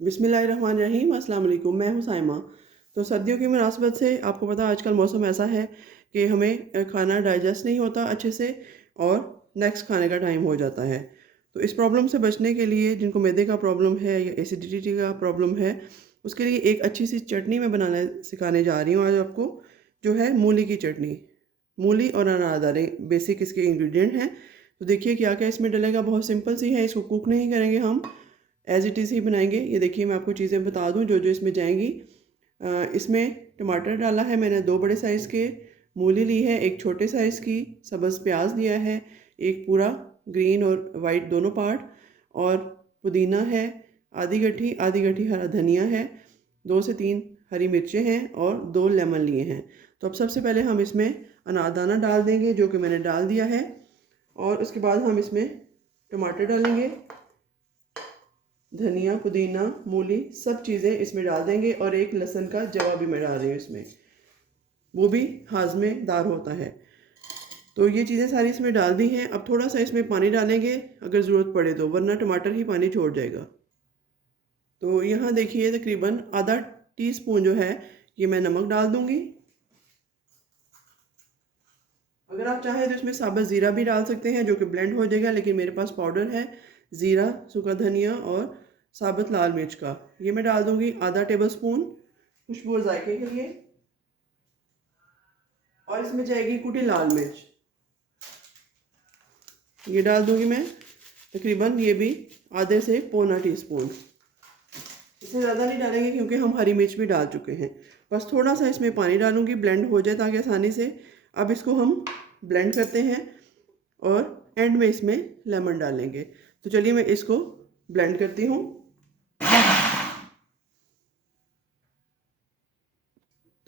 बिस्मिल्लाहिर्रहमानिर्रहीम। अस्सलाम वालेकुम। मैं हूँ साइमा। तो सर्दियों की मुनासबत से आपको पता है आजकल मौसम ऐसा है कि हमें खाना डाइजेस्ट नहीं होता अच्छे से और नेक्स्ट खाने का टाइम हो जाता है। तो इस प्रॉब्लम से बचने के लिए जिनको मैदे का प्रॉब्लम है या एसिडिटी का प्रॉब्लम है, उसके लिए एक अच्छी सी चटनी मैं बनाना सिखाने जा रही हूँ आज आपको, जो है मूली की चटनी। मूली और अनारदाने बेसिक इसके इंग्रेडिएंट हैं। तो देखिए क्या क्या इसमें डलेगा, बहुत सिंपल सी है, इसको कुक नहीं करेंगे हम, एज़ इट इज़ ही बनाएंगे। ये देखिए मैं आपको चीज़ें बता दूं जो जो इसमें जाएंगी। इसमें टमाटर डाला है मैंने 2 बड़े साइज़ के, मूली ली है 1 छोटे साइज़ की, सब्ज़ प्याज लिया है एक पूरा, ग्रीन और वाइट दोनों पार्ट, और पुदीना है आधी गठी हरा धनिया है, 2 से 3 हरी मिर्चें हैं और 2 लेमन लिए हैं। तो अब सबसे पहले हम इसमें अनारदाना डाल देंगे जो कि मैंने डाल दिया है, और उसके बाद हम इसमें टमाटर डालेंगे, धनिया पुदीना मूली सब चीज़ें इसमें डाल देंगे, और एक लहसुन का जवा भी मैं डाल रही हूँ इसमें, वो भी हाजमेदार होता है। तो ये चीज़ें सारी इसमें डाल दी हैं। अब थोड़ा सा इसमें पानी डालेंगे अगर ज़रूरत पड़े तो, वरना टमाटर ही पानी छोड़ जाएगा। तो यहाँ देखिए तकरीबन आधा टीस्पून जो है ये मैं नमक डाल दूँगी। अगर आप चाहें तो इसमें साबुत ज़ीरा भी डाल सकते हैं जो कि ब्लेंड हो जाएगा, लेकिन मेरे पास पाउडर है ज़ीरा, सूखा धनिया और साबुत लाल मिर्च का। ये मैं डाल दूंगी आधा टेबल स्पून खुशबू और जायके के लिए, और इसमें जाएगी कुटी लाल मिर्च, ये डाल दूंगी मैं तकरीबन, ये भी आधे से पौना टीस्पून। इससे ज़्यादा नहीं डालेंगे क्योंकि हम हरी मिर्च भी डाल चुके हैं। बस थोड़ा सा इसमें पानी डालूंगी, ब्लेंड हो जाए ताकि आसानी से। अब इसको हम ब्लेंड करते हैं और एंड में इसमें लेमन डालेंगे। तो चलिए मैं इसको ब्लेंड करती हूँ।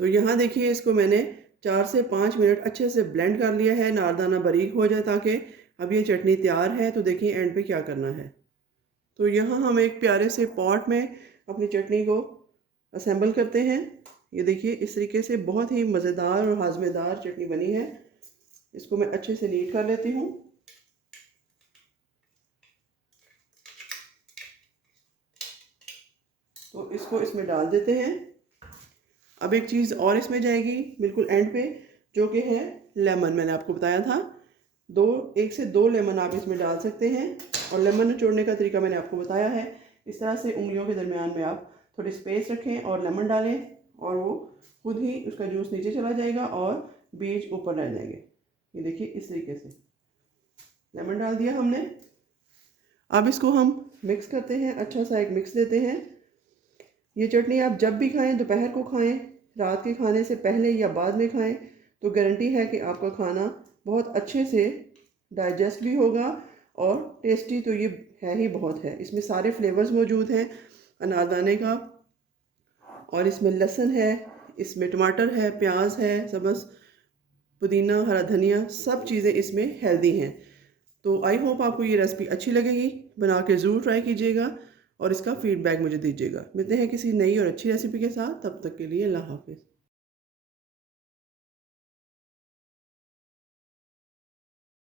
तो यहाँ देखिए इसको मैंने 4 से 5 मिनट अच्छे से ब्लेंड कर लिया है, नारदाना बारीक हो जाए ताकि। अब ये चटनी तैयार है। तो देखिए एंड पे क्या करना है। तो यहाँ हम एक प्यारे से पॉट में अपनी चटनी को असेंबल करते हैं। ये देखिए इस तरीके से बहुत ही मज़ेदार और हाजमेदार चटनी बनी है। इसको मैं अच्छे से नीट कर लेती हूँ। तो इसको इसमें डाल देते हैं। अब एक चीज़ और इसमें जाएगी बिल्कुल एंड पे, जो कि है लेमन। मैंने आपको बताया था 1 से 2 लेमन आप इसमें डाल सकते हैं, और लेमन निचोड़ने का तरीका मैंने आपको बताया है। इस तरह से उंगलियों के दरमियान में आप थोड़ी स्पेस रखें और लेमन डालें, और वो खुद ही उसका जूस नीचे चला जाएगा और बीज ऊपर रह जाएंगे। ये देखिए इस तरीके से लेमन डाल दिया हमने। अब इसको हम मिक्स करते हैं, अच्छा सा एक मिक्स देते हैं। ये चटनी आप जब भी खाएं, दोपहर को खाएं, रात के खाने से पहले या बाद में खाएं, तो गारंटी है कि आपका खाना बहुत अच्छे से डाइजेस्ट भी होगा। और टेस्टी तो ये है ही बहुत है। इसमें सारे फ्लेवर्स मौजूद हैं अनारदाने का, और इसमें लहसुन है, इसमें टमाटर है, प्याज है, सब्ज़ पुदीना, हरा धनिया, सब चीज़ें इसमें हेल्दी हैं। तो आई होप आपको ये रेसिपी अच्छी लगेगी। बना के ज़रूर ट्राई कीजिएगा और इसका फीडबैक मुझे दीजिएगा। मिलते हैं किसी नई और अच्छी रेसिपी के साथ, तब तक के लिए अल्लाह हाफ़िज़।